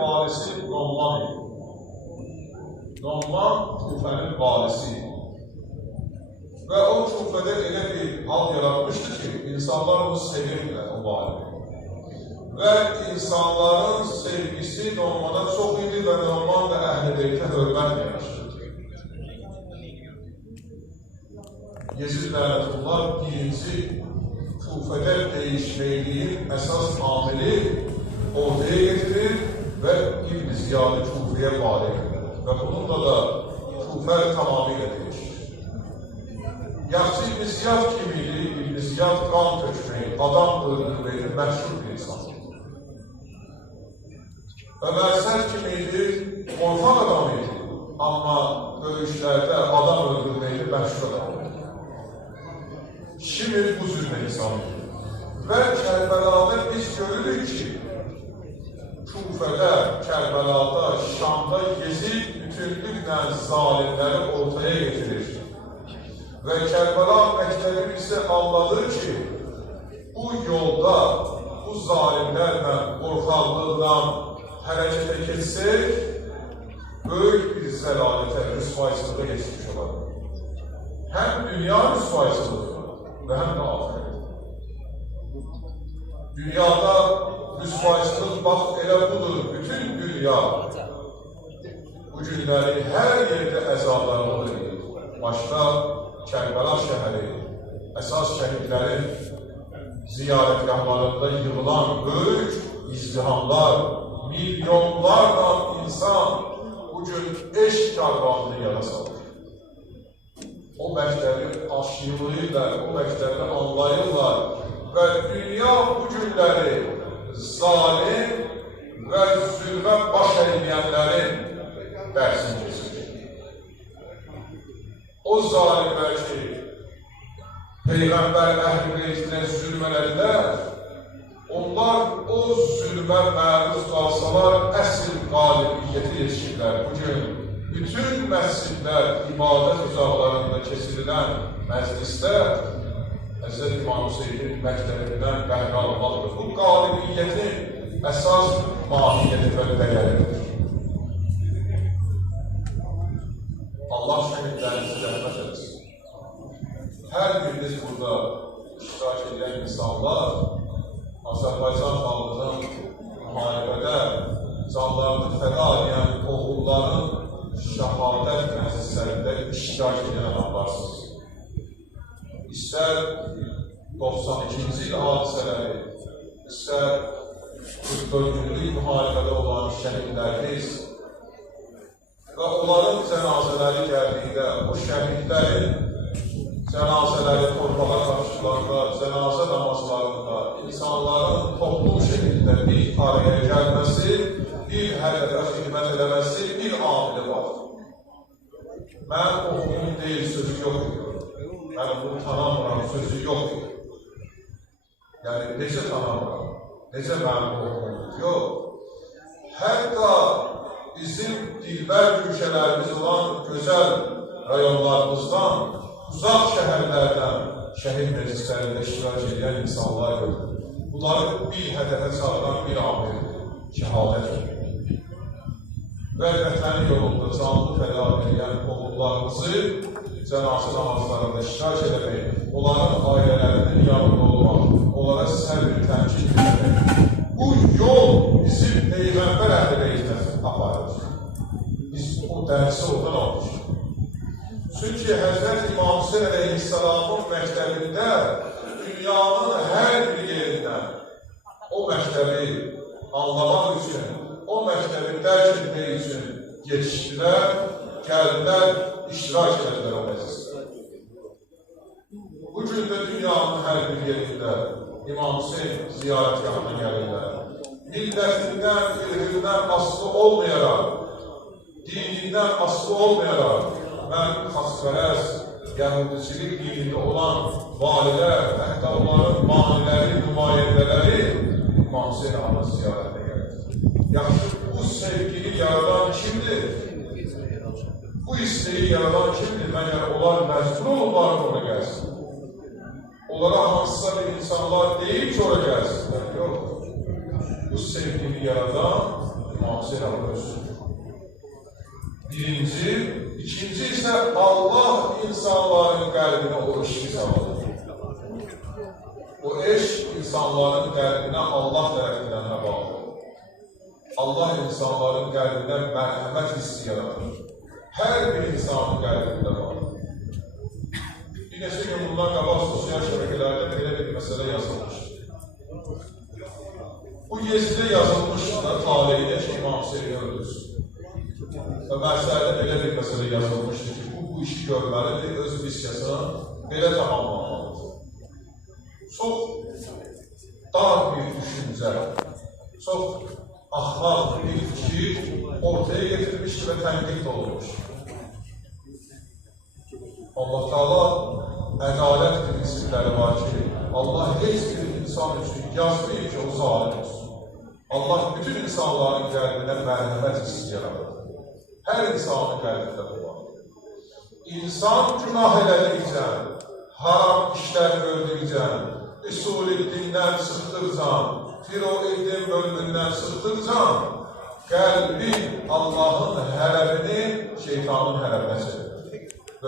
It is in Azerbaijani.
Valisi Nomman idi. Nomman Kufənin valisi idi. Və o Kufədə elə bir hal yaratmışdı ki, insanlar onu sevirlər, o valini. Və insanların sevgisi Nommana çox idi və Nomman da Əhl-i Beytə hörmət yaraşdırdı. Yezid Lənətullah birinci Kufədə dəyişməkliyin əsas amili ortaya getirir və İbn Ziyadı Kufəyə bağlı edilir. Və bununla da Kufə tamamilə dəyişir. Yaxşı İbn Ziyad kimi idi, İbn Ziyad qan tökməyi, adam öldürməyi məşhur bir insandır. Ömər Səd kimi idi, qorxaq adam idi, amma döyüşlərdə adam öldürməyi məşhur adam idi. Şimir bu zülmə insanıdır. Və Kərbəlada biz görürük ki, Kufədə, Kərbəlada, Şamda Yezid bütünlüklə zalimləri ortaya getirir. Və Kərbəla məktəbi bizə anladır ki, bu yolda, bu zalimlərlə, qorxaqlıqla hərəkətə keçsək, böyük bir zəlalətə, rüsvaysılığa geçmiş olar. Həm dünya rüsvaysılığı və həm də ahirət. Dünyada rüsvaysılıq bax elə budur, bütün dünya bu günləri hər yerdə əzalarını edir. Başda Kərbəla şəhəri, əsas şəhidlərin ziyarətgahlarında yığılan böyük izdihamlar, milyonlarla insan bugün eşq karvanını yana salır. O məktəbi aşıyırlar, o məktəbi anlayırlar və dünya bu günləri zalim və zülmə baş eyləyənlərin dərsini keçir. O zalimlər ki, Peyğəmbər Əhl-i Beytinə zülm elədilər, onlar o zülmə məruz qalsalar əsl qalibiyyəti yetişirlər. Bugün bütün məscidlər, ibadət uzaqlarında keçirilən məclislər Həzrət İmam Hüseynin məktəbindən bəhrə almalıdır. Bu qalibiyyətin əsas mahiyyəti və dəyəridir. Allah şəhidlərinizi rəhmət etsin. Hər biriniz burada iştirak edən insanlar Azərbaycan xalqının müharibədə canlarını fəda edən oğulların şəhadət məclislərində iştirak edən adamlarsınız. İstər 92-ci il hadisələri, istər 44 günlük müharibədə olan şəhidlərimiz və onların cənazələri gəldikdə, o şəhidlərin cənazələri torpağa qarşılarında, cənazə namazlarında insanların toplum şəkildə bir araya gəlməsi, bir hədəfə xidmət eləməsi bir amili var. Mən oxumum deyil, sözü yoxdur. Mən bunu tanımıram, sözü yoxdur. Yəni, necə tanımıram? Necə mənim oxumum? Yox. Hətta bizim dilbər ülkələrimiz olan gözəl rayonlarımızdan, uzaq şəhərlərdən şəhid məclislərində iştirak edən insanlar görür. Bunları bir hədəfə çağıran bir amildir, şəhadət. Və vətəni yolunda canlı fəda edən oğullarımızı cənazə namazlarında iştirak edəmək, onların ailələrinin yanında olmaq, onlara səbir təmkin etmək. Bu yol bizim Peyğəmbər Əhl-i Beytinə aparır. Biz o dərsi oradan almışıq. Çünki Həzrət İmam Hüseyin əleyhissalamın məktəbində dünyanın hər bir yerindən o məktəbi anlamaq üçün, o məktəbi dərk etmək üçün yetişdilər, gəldilər, iştirak edilər o məclisdə. Bugün də dünyanın hər bir yerində İmam Hüseyin ziyarətgahına gəlirlər. Millətindən, irqindən asılı olmayaraq, dinindən asılı olmayaraq, mən xaspərəz, yəhudicilik dinində olan valilər, hətta onların maniləri, nümayəndələri İmam Hüseyin ana ziyarətə gəlir. Yaxşı, bu sevgini yaradan kimdir? Bu isteği yaradan kimdir? Məgər onlar məcbur olurlar ki, ona gəlsin. Onlara hansısa bir insanlar deyil ki, ona gəlsinlər. Yox. Bu sevgini yaradan İmam yaratılır. Birinci, ikinci ise Allah insanların qəlbinə o eşki salır. O eşk insanların qəlbinə Allah tərəfindən həvadır. Allah insanların qəlbinə mərhəmət hissi yaratır. Hər bir insanın qəlbində var. Bir neçə gün bundan qabaq sosial şəbəkələrdə belə bir məsələ yazılmışdı. Bu yezidə yazılmışdı da talihdə ki, İmam Hüseyni öldürsün. Və məsələdə belə bir məsələ yazılmışdı ki, bu işi görməlidir, öz misyasını belə tamamlamalıdır. Çox dar bir düşüncə, çox axmaq bir fikir ortaya getirmişdi və tənqid olunmuşdu. Allah Teala ədalət prinsipləri var ki, Allah heç bir insan üçün yazmıyor ki, o zalim olsun. Allah bütün insanların qəlbinə mərhəmət hissi yaradır. Hər insanın qəlbində bu var. İnsan günah elədikcə, haram işlər gördükcə, usul-i dindən sıxdırcan, firoidin bölümündən sıxdırcan, qəlbi Allahın hərəbini şeytanın hərəbinə çevirir.